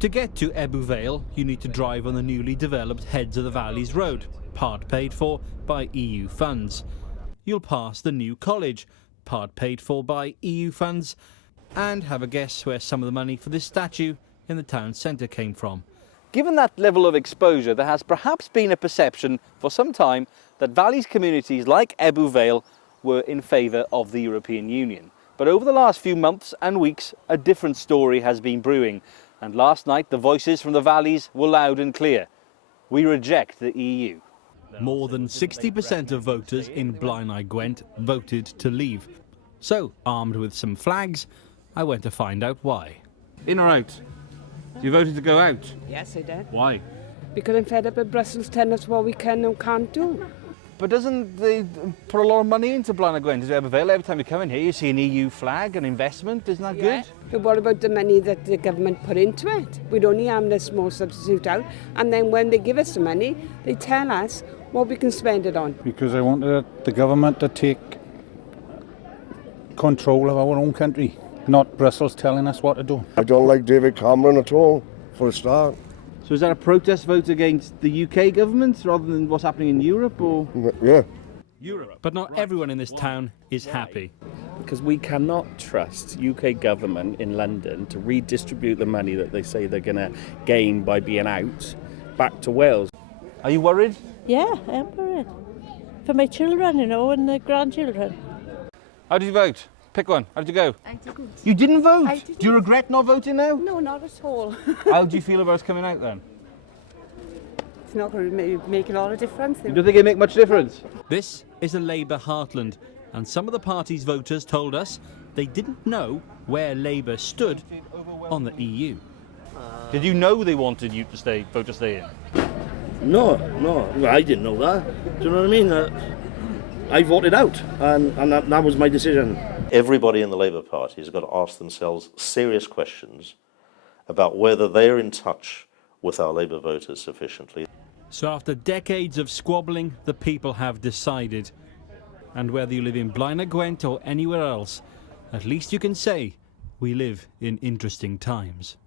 To get to Ebbw Vale, you need to drive on the newly developed Heads of the Valleys road, part paid for by EU funds. You'll pass the new college, part paid for by EU funds, and have a guess where some of the money for this statue in the town centre came from. Given that level of exposure, there has perhaps been a perception for some time that Valleys communities like Ebbw Vale were in favour of the European Union. But over the last few months and weeks, a different story has been brewing. And last night, the voices from the Valleys were loud and clear. We reject the EU. More than 60% of voters in Blaenau Gwent voted to leave. So, armed with some flags, I went to find out why. In or out? You voted to go out? Yes, I did. Why? Because I'm fed up with Brussels telling us what we can and can't do. But doesn't they put a lot of money into Blaenau Gwent as Ebbw Vale? Every time you come in here, you see an EU flag, an investment. Isn't that good? But what about the money that the government put into it? We'd only have this small substitute out, and then when they give us the money, they tell us what we can spend it on. Because I want the government to take control of our own country, not Brussels telling us what to do. I don't like David Cameron at all, for a start. So is that a protest vote against the UK government rather than what's happening in Europe, or? Yeah. Europe. But not everyone in this town is happy. Because we cannot trust UK government in London to redistribute the money that they say they're going to gain by being out back to Wales. Are you worried? Yeah, I am worried. For my children, and the grandchildren. How did you vote? Pick one. How did you go? I didn't. You didn't vote? I didn't. Do you regret not voting now? No, not at all. How do you feel about us coming out then? It's not going to make a lot of difference. You don't think it'd make much difference? This is a Labour heartland, and some of the party's voters told us they didn't know where Labour stood on the EU. Did you know they wanted you to vote to stay in? No, I didn't know that. Do you know what I mean? I voted out, and that was my decision. Everybody in the Labour Party has got to ask themselves serious questions about whether they're in touch with our Labour voters sufficiently. So after decades of squabbling, the people have decided. And whether you live in Blaenau Gwent or anywhere else, at least you can say we live in interesting times.